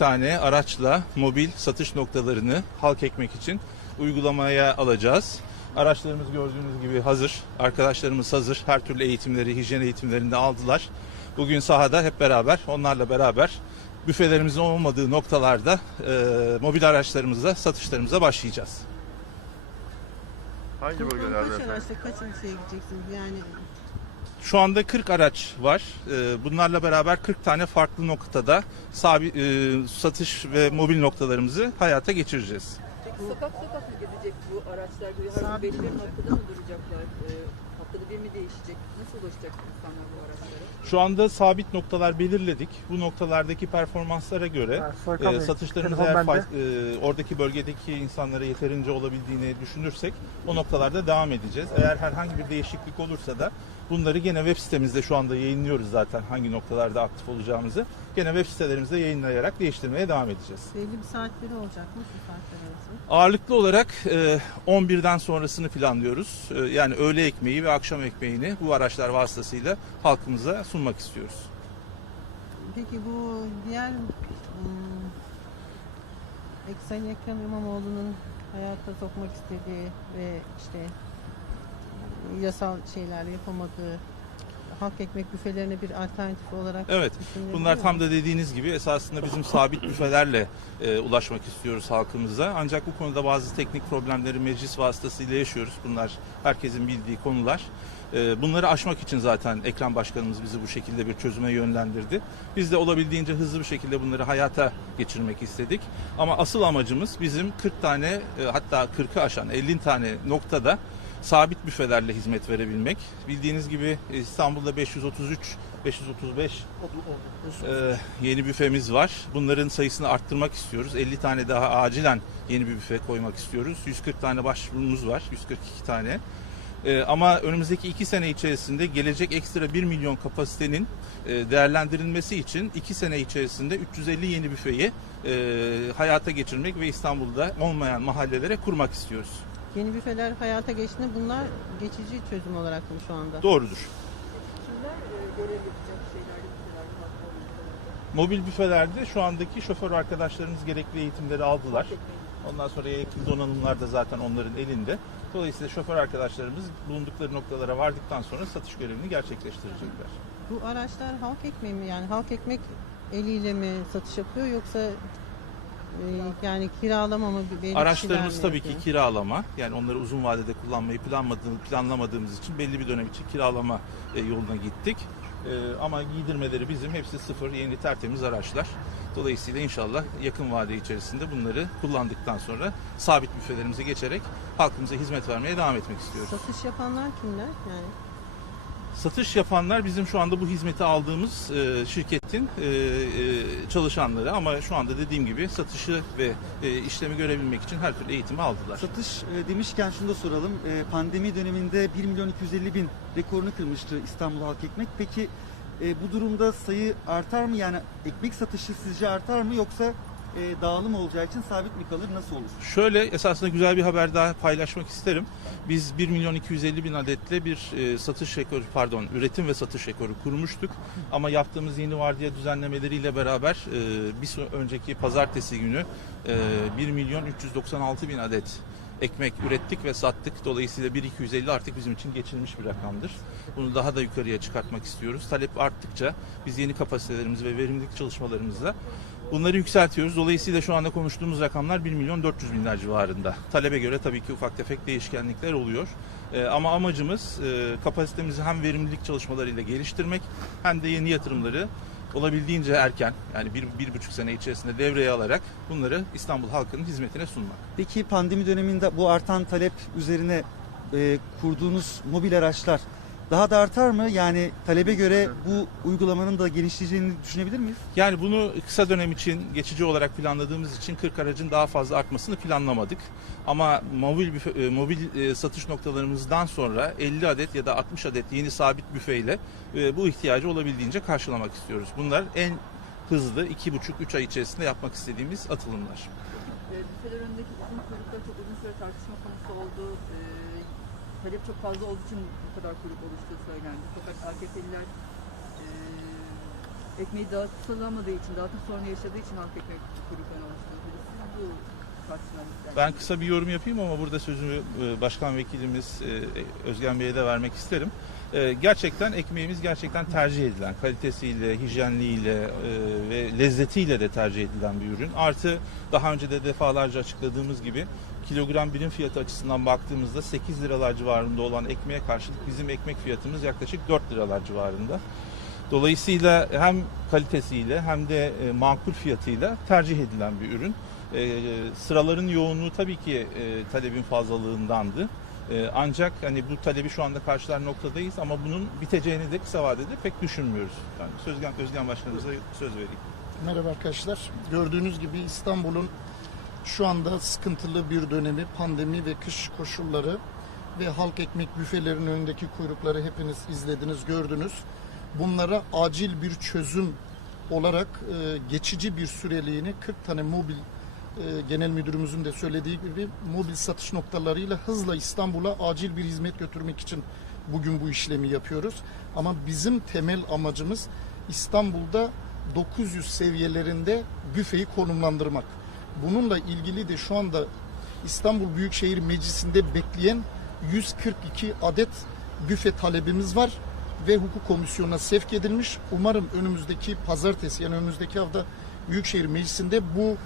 tane araçla mobil satış noktalarını halk ekmek için uygulamaya alacağız. Araçlarımız gördüğünüz gibi hazır. Arkadaşlarımız hazır. Her türlü eğitimleri, hijyen eğitimlerini de aldılar. Bugün sahada hep beraber, onlarla beraber büfelerimizin olmadığı noktalarda e, mobil araçlarımızla satışlarımıza başlayacağız. Hangi bölgelerde kaç araçla kaç ilçeye gideceksiniz? Yani Şu anda 40 araç var. Ee, Bunlarla beraber 40 tane farklı noktada sabit e, satış ve mobil noktalarımızı hayata geçireceğiz. Peki sokak sokak mı gezecek bu araçlar? Her belli bir noktada mı duracaklar? Ee, haftada bir mi değişecek? Nasıl ulaşacak insanlar bu araçlara? Şu anda sabit noktalar belirledik. Bu noktalardaki performanslara göre Ha, e, satışlarımız eğer fay- e, oradaki bölgedeki insanlara yeterince olabildiğini düşünürsek o noktalarda devam edeceğiz. Eğer herhangi bir değişiklik olursa da bunları gene web sitemizde şu anda yayınlıyoruz zaten hangi noktalarda aktif olacağımızı. Gene web sitelerimizde yayınlayarak değiştirmeye devam edeceğiz. belli bir saatleri olacak mı şu saatler arası? Ağırlıklı olarak e, 11'den sonrasını planlıyoruz. E, yani öğle ekmeği ve akşam ekmeğini bu araçlar vasıtasıyla halkımıza sunmak istiyoruz. Peki bu diğer ım, Ek- Sayın Ekrem İmamoğlu'nun hayata sokmak istediği ve işte e, yasal şeyler yapamadığı halk ekmek büfelerine bir alternatif olarak Evet, Bunlar tam da dediğiniz gibi esasında bizim sabit büfelerle e, ulaşmak istiyoruz halkımıza. Ancak bu konuda bazı teknik problemleri meclis vasıtasıyla yaşıyoruz. Bunlar herkesin bildiği konular. E, bunları aşmak için zaten Ekrem Başkanımız bizi bu şekilde bir çözüme yönlendirdi. Biz de olabildiğince hızlı bir şekilde bunları hayata geçirmek istedik. Ama asıl amacımız bizim 40 tane e, hatta 40'ı aşan 50 tane noktada sabit büfelerle hizmet verebilmek. Bildiğiniz gibi İstanbul'da 533 535 ee, yeni büfemiz var. Bunların sayısını arttırmak istiyoruz. 50 tane daha acilen yeni bir büfe koymak istiyoruz. 140 tane başvurumuz var. 142 tane. Ee, ama önümüzdeki 2 sene içerisinde gelecek ekstra 1 milyon kapasitenin e, değerlendirilmesi için 2 sene içerisinde 350 yeni büfeyi e, hayata geçirmek ve İstanbul'da olmayan mahallelere kurmak istiyoruz. Yeni büfeler hayata geçtiğinde bunlar geçici çözüm olarak mı şu anda? Doğrudur. Kimler e, görev yapacak şeyler olacak? Mobil büfelerde şu andaki şoför arkadaşlarımız gerekli eğitimleri aldılar. Ondan sonra yakın donanımlar da zaten onların elinde. Dolayısıyla şoför arkadaşlarımız bulundukları noktalara vardıktan sonra satış görevini gerçekleştirecekler. Bu araçlar halk ekmeği mi? Yani halk ekmek eliyle mi satış yapıyor yoksa yani kiralama mı? belli kişiler Araçlarımız mi tabii ki yapıyor? kiralama. Yani onları uzun vadede kullanmayı planladığımız, planlamadığımız için belli bir dönem için kiralama e, yoluna gittik. E, ama giydirmeleri bizim hepsi sıfır, yeni tertemiz araçlar. Dolayısıyla inşallah yakın vade içerisinde bunları kullandıktan sonra sabit büfelerimize geçerek halkımıza hizmet vermeye devam etmek istiyoruz. Satış yapanlar kimler? Yani Satış yapanlar bizim şu anda bu hizmeti aldığımız e, şirketin e, e, çalışanları ama şu anda dediğim gibi satışı ve e, işlemi görebilmek için her türlü eğitimi aldılar. Satış e, demişken şunu da soralım. E, pandemi döneminde 1 milyon 250 bin rekorunu kırmıştı İstanbul Halk Ekmek. Peki e, bu durumda sayı artar mı? Yani ekmek satışı sizce artar mı yoksa e, dağılım olacağı için sabit mi kalır? Nasıl olur? Şöyle esasında güzel bir haber daha paylaşmak isterim. Biz 1 milyon 250 bin adetle bir e, satış rekoru pardon üretim ve satış rekoru kurmuştuk. Ama yaptığımız yeni vardiya düzenlemeleriyle beraber e, bir önceki pazartesi günü e, 1 milyon 396 bin adet ekmek ürettik ve sattık. Dolayısıyla 1.250 artık bizim için geçilmiş bir rakamdır. Bunu daha da yukarıya çıkartmak istiyoruz. Talep arttıkça biz yeni kapasitelerimizi ve verimlilik çalışmalarımızla bunları yükseltiyoruz. Dolayısıyla şu anda konuştuğumuz rakamlar 1 milyon 400 binler civarında. Talebe göre tabii ki ufak tefek değişkenlikler oluyor. Ee, ama amacımız e, kapasitemizi hem verimlilik çalışmalarıyla geliştirmek hem de yeni yatırımları olabildiğince erken yani bir, bir buçuk sene içerisinde devreye alarak bunları İstanbul halkının hizmetine sunmak. Peki pandemi döneminde bu artan talep üzerine e, kurduğunuz mobil araçlar daha da artar mı? Yani talebe göre bu uygulamanın da genişleyeceğini düşünebilir miyiz? Yani bunu kısa dönem için geçici olarak planladığımız için 40 aracın daha fazla artmasını planlamadık. Ama mobil büfe- e, mobil e, satış noktalarımızdan sonra 50 adet ya da 60 adet yeni sabit büfeyle e, bu ihtiyacı olabildiğince karşılamak istiyoruz. Bunlar en hızlı 2,5-3 ay içerisinde yapmak istediğimiz atılımlar. Büfeler önündeki uzun kuyruklar çok uzun süre tartışma konusu oldu. Talep çok fazla olduğu için bu kadar kuyruk oluştuğu söylendi. Fakat AKP'liler e, ekmeği dağıtılamadığı için, dağıtım sorunu yaşadığı için halk ekmek kuyruklarını oluşturdu. Bu Ben kısa bir yorum yapayım ama burada sözümü Başkan Vekilimiz Özgen Bey'e de vermek isterim. E, Gerçekten ekmeğimiz gerçekten tercih edilen, kalitesiyle, hijyenliğiyle e, ve lezzetiyle de tercih edilen bir ürün. Artı daha önce de defalarca açıkladığımız gibi kilogram birim fiyatı açısından baktığımızda 8 liralar civarında olan ekmeğe karşılık bizim ekmek fiyatımız yaklaşık 4 liralar civarında. Dolayısıyla hem kalitesiyle hem de e, makul fiyatıyla tercih edilen bir ürün. E, sıraların yoğunluğu tabii ki e, talebin fazlalığındandı. E, ancak hani bu talebi şu anda karşılar noktadayız ama bunun biteceğini de kısa vadede pek düşünmüyoruz. Ben Sözgen, Özgen Başkanımıza söz vereyim. Merhaba arkadaşlar. Gördüğünüz gibi İstanbul'un şu anda sıkıntılı bir dönemi, pandemi ve kış koşulları ve halk ekmek büfelerinin önündeki kuyrukları hepiniz izlediniz, gördünüz. Bunlara acil bir çözüm olarak e, geçici bir süreliğini 40 tane mobil genel müdürümüzün de söylediği gibi mobil satış noktalarıyla hızla İstanbul'a acil bir hizmet götürmek için bugün bu işlemi yapıyoruz. Ama bizim temel amacımız İstanbul'da 900 seviyelerinde büfeyi konumlandırmak. Bununla ilgili de şu anda İstanbul Büyükşehir Meclisi'nde bekleyen 142 adet büfe talebimiz var ve hukuk komisyonuna sevk edilmiş. Umarım önümüzdeki pazartesi yani önümüzdeki hafta Büyükşehir Meclisi'nde bu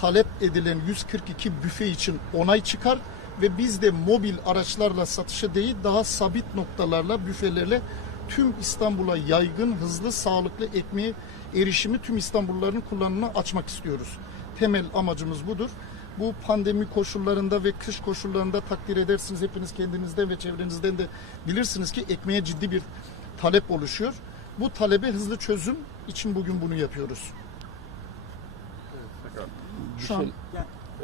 talep edilen 142 büfe için onay çıkar ve biz de mobil araçlarla satışa değil daha sabit noktalarla büfelerle tüm İstanbul'a yaygın, hızlı, sağlıklı ekmeğe erişimi tüm İstanbulluların kullanımına açmak istiyoruz. Temel amacımız budur. Bu pandemi koşullarında ve kış koşullarında takdir edersiniz hepiniz kendinizden ve çevrenizden de bilirsiniz ki ekmeğe ciddi bir talep oluşuyor. Bu talebe hızlı çözüm için bugün bunu yapıyoruz. Şu an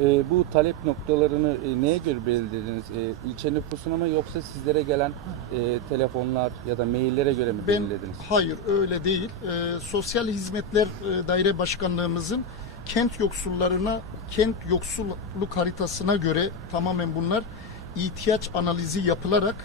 E, bu talep noktalarını e, neye göre belirlediniz? E, ilçe nüfusuna mı yoksa sizlere gelen e, telefonlar ya da maillere göre mi Ben belirlediniz? hayır öyle değil. Ee, Sosyal Hizmetler e, Daire Başkanlığımızın kent yoksullarına kent yoksulluk haritasına göre tamamen bunlar ihtiyaç analizi yapılarak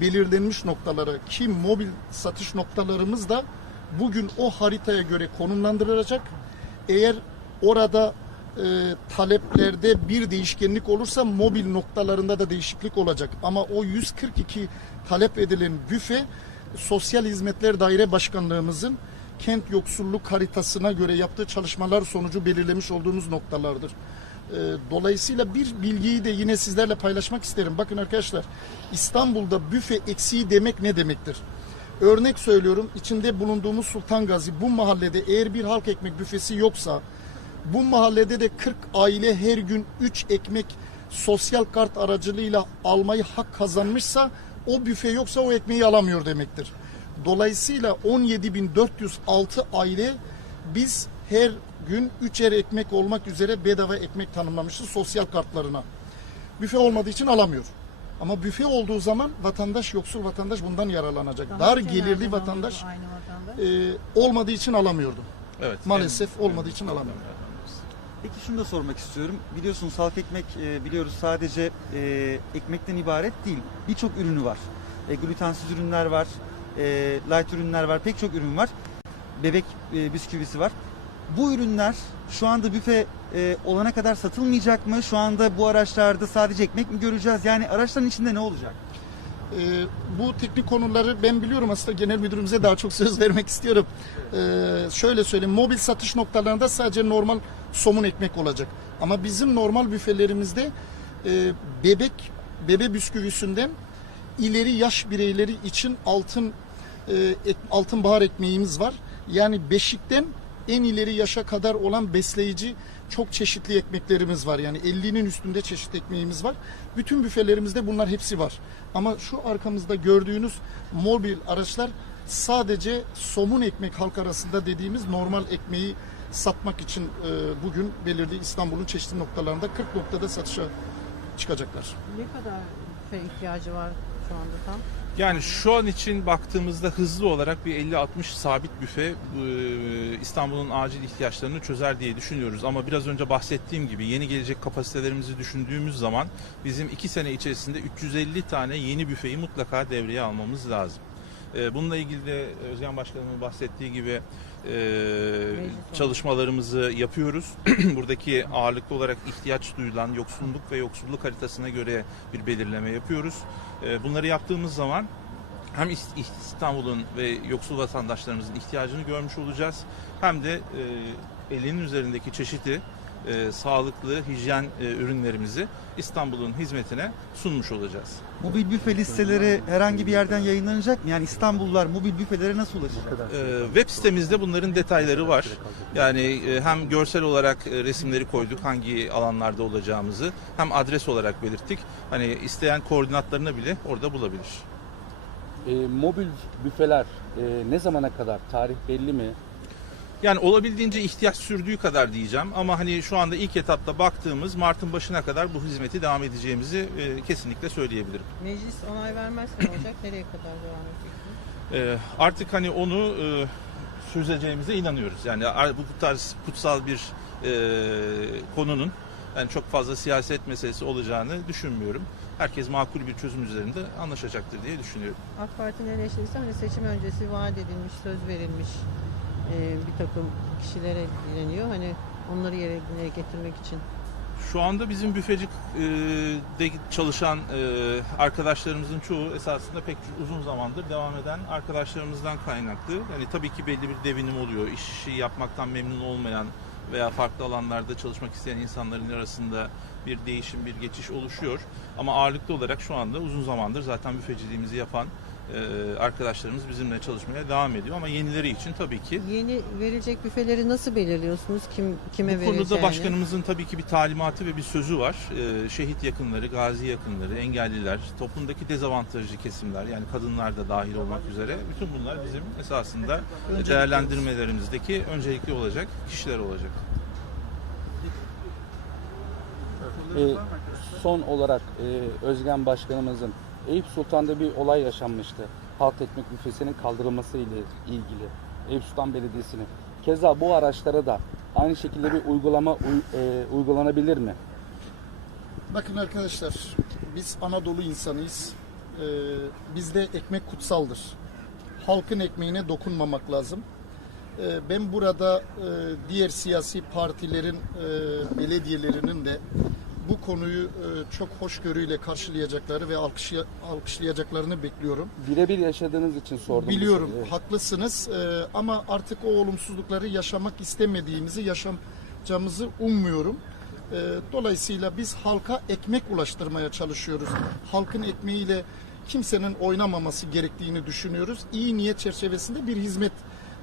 belirlenmiş noktalara ki mobil satış noktalarımız da bugün o haritaya göre konumlandırılacak. Eğer orada e, taleplerde bir değişkenlik olursa mobil noktalarında da değişiklik olacak. Ama o 142 talep edilen büfe Sosyal Hizmetler Daire Başkanlığımızın kent yoksulluk haritasına göre yaptığı çalışmalar sonucu belirlemiş olduğumuz noktalardır. E, Dolayısıyla bir bilgiyi de yine sizlerle paylaşmak isterim. Bakın arkadaşlar İstanbul'da büfe eksiği demek ne demektir? Örnek söylüyorum içinde bulunduğumuz Sultan Gazi bu mahallede eğer bir halk ekmek büfesi yoksa bu mahallede de 40 aile her gün 3 ekmek sosyal kart aracılığıyla almayı hak kazanmışsa o büfe yoksa o ekmeği alamıyor demektir. Dolayısıyla 17.406 aile biz her gün 3'er ekmek olmak üzere bedava ekmek tanımlamışız sosyal kartlarına. Büfe olmadığı için alamıyor. Ama büfe olduğu zaman vatandaş, yoksul vatandaş bundan yararlanacak. Daha Dar gelirli vatandaş vatandaş. e, olmadığı için alamıyordu. Evet. Maalesef en- olmadığı için alamıyor. Peki şunu da sormak istiyorum. Biliyorsunuz halk ekmek e, biliyoruz sadece e, ekmekten ibaret değil. Birçok ürünü var. E, glutensiz ürünler var. E, light ürünler var. Pek çok ürün var. Bebek e, bisküvisi var. Bu ürünler şu anda büfe e, olana kadar satılmayacak mı? Şu anda bu araçlarda sadece ekmek mi göreceğiz? Yani araçların içinde ne olacak? Ee, bu teknik konuları ben biliyorum aslında genel müdürümüze daha çok söz vermek istiyorum. Ee, şöyle söyleyeyim mobil satış noktalarında sadece normal somun ekmek olacak. Ama bizim normal büfelerimizde e, bebek bebe bisküvisinden ileri yaş bireyleri için altın e, ek- altın bahar ekmeğimiz var. Yani beşikten en ileri yaşa kadar olan besleyici çok çeşitli ekmeklerimiz var. Yani 50'nin üstünde çeşit ekmeğimiz var. Bütün büfelerimizde bunlar hepsi var. Ama şu arkamızda gördüğünüz mobil araçlar sadece somun ekmek halk arasında dediğimiz normal ekmeği satmak için e, bugün belirli İstanbul'un çeşitli noktalarında 40 noktada satışa çıkacaklar. Ne kadar büfe ihtiyacı var şu anda tam? Yani şu an için baktığımızda hızlı olarak bir 50-60 sabit büfe e, İstanbul'un acil ihtiyaçlarını çözer diye düşünüyoruz. Ama biraz önce bahsettiğim gibi yeni gelecek kapasitelerimizi düşündüğümüz zaman bizim 2 sene içerisinde 350 tane yeni büfeyi mutlaka devreye almamız lazım. E, Bununla ilgili de Özgen Başkanımın bahsettiği gibi çalışmalarımızı yapıyoruz. Buradaki ağırlıklı olarak ihtiyaç duyulan yoksulluk ve yoksulluk haritasına göre bir belirleme yapıyoruz. E, bunları yaptığımız zaman hem İst- İstanbul'un ve yoksul vatandaşlarımızın ihtiyacını görmüş olacağız hem de e, elinin üzerindeki çeşitli e, sağlıklı hijyen e, ürünlerimizi İstanbul'un hizmetine sunmuş olacağız. Mobil büfe listeleri herhangi bir yerden yayınlanacak mı? Yani İstanbullular mobil büfelere nasıl ulaşacak? Ee, web sitemizde bunların detayları var. Yani e, hem görsel olarak e, resimleri koyduk hangi alanlarda olacağımızı hem adres olarak belirttik. Hani isteyen koordinatlarını bile orada bulabilir. E, mobil büfeler e, ne zamana kadar? Tarih belli mi? Yani olabildiğince ihtiyaç sürdüğü kadar diyeceğim ama hani şu anda ilk etapta baktığımız Mart'ın başına kadar bu hizmeti devam edeceğimizi e, kesinlikle söyleyebilirim. Meclis onay vermezse ne olacak? Nereye kadar devam edecek? E, artık hani onu e, çözeceğimize inanıyoruz. Yani bu tarz kutsal bir e, konunun yani çok fazla siyaset meselesi olacağını düşünmüyorum. Herkes makul bir çözüm üzerinde anlaşacaktır diye düşünüyorum. AK Parti'nin eleştirisi hani seçim öncesi vaat edilmiş, söz verilmiş e, bir takım kişilere dileniyor. Hani onları yerine getirmek için. Şu anda bizim büfecik e, de çalışan e, arkadaşlarımızın çoğu esasında pek uzun zamandır devam eden arkadaşlarımızdan kaynaklı. Yani tabii ki belli bir devinim oluyor. İşi yapmaktan memnun olmayan veya farklı alanlarda çalışmak isteyen insanların arasında bir değişim, bir geçiş oluşuyor. Ama ağırlıklı olarak şu anda uzun zamandır zaten büfeciliğimizi yapan e, arkadaşlarımız bizimle çalışmaya devam ediyor. Ama yenileri için tabii ki Yeni verilecek büfeleri nasıl belirliyorsunuz? Kim kime Bu verileceğini? konuda başkanımızın tabii ki bir talimatı ve bir sözü var. Ee, şehit yakınları, gazi yakınları, engelliler, toplumdaki dezavantajlı kesimler yani kadınlar da dahil olmak üzere bütün bunlar bizim esasında değerlendirmelerimizdeki öncelikli olacak kişiler olacak. E, son olarak e, Özgen Başkanımızın Eyüp Sultan'da bir olay yaşanmıştı. Halk ekmek büfesinin kaldırılması ile ilgili. Eyüp Sultan Belediyesi'nin. Keza bu araçlara da aynı şekilde bir uygulama uy- e, uygulanabilir mi? Bakın arkadaşlar, biz Anadolu insanıyız. Ee, bizde ekmek kutsaldır. Halkın ekmeğine dokunmamak lazım. Ee, ben burada e, diğer siyasi partilerin, e, belediyelerinin de bu konuyu e, çok hoşgörüyle karşılayacakları ve alkışlay- alkışlayacaklarını bekliyorum. Birebir yaşadığınız için sordum. Biliyorum, haklısınız Ee, ama artık o olumsuzlukları yaşamak istemediğimizi, yaşayacağımızı ummuyorum. Ee, dolayısıyla biz halka ekmek ulaştırmaya çalışıyoruz. Halkın ekmeğiyle kimsenin oynamaması gerektiğini düşünüyoruz. İyi niyet çerçevesinde bir hizmet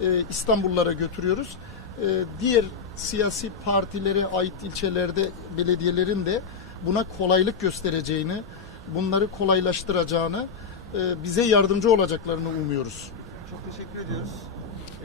e, İstanbullara götürüyoruz. Ee, diğer siyasi partilere ait ilçelerde belediyelerin de buna kolaylık göstereceğini, bunları kolaylaştıracağını, e, bize yardımcı olacaklarını umuyoruz. Çok teşekkür ediyoruz.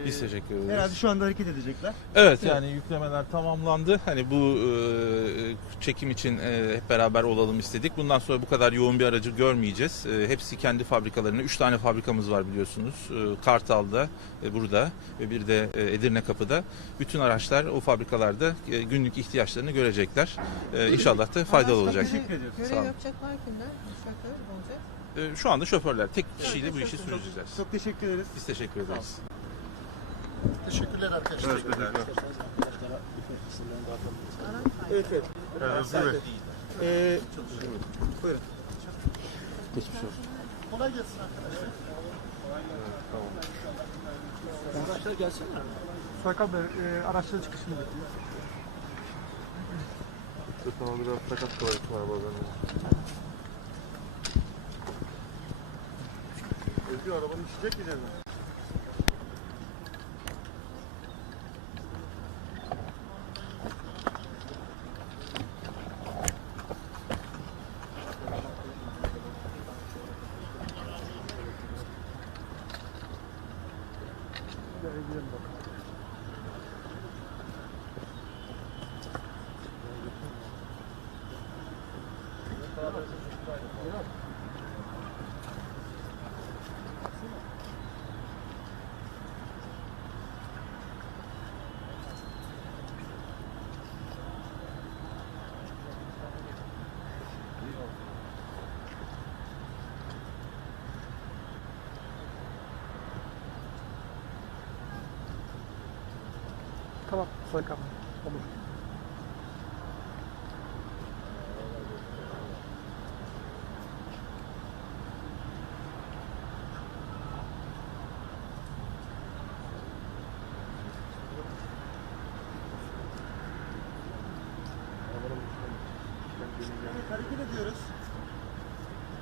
Ee, Biz teşekkür ederiz. Herhalde şu anda hareket edecekler. Evet yani yüklemeler tamamlandı. Hani bu e, çekim için e, hep beraber olalım istedik. Bundan sonra bu kadar yoğun bir aracı görmeyeceğiz. E, hepsi kendi fabrikalarını. Üç tane fabrikamız var biliyorsunuz. E, Kartal'da, e, burada ve bir de e, Edirne Kapı'da. Bütün araçlar o fabrikalarda e, günlük ihtiyaçlarını görecekler. E, inşallah da faydalı olacak. Teşekkür ediyoruz. Sağ Görev olun. yapacaklar kimler? Şoför olacak. E, şu anda şoförler tek kişiyle bu işi Çok, süreceğiz. çok teşekkür ederiz. Biz teşekkür ederiz. Teşekkürler arkadaşlar. Evet, evet. Ee, buyurun. Geçmiş olsun. Kolay gelsin arkadaşlar. Soykan Bey, e, araçların çıkışını bekliyor. Tamam biraz sakat kalıyor arabadan. Özgür arabanın içecek mi canım? gidelim bakalım. trabajo, fue trabajo.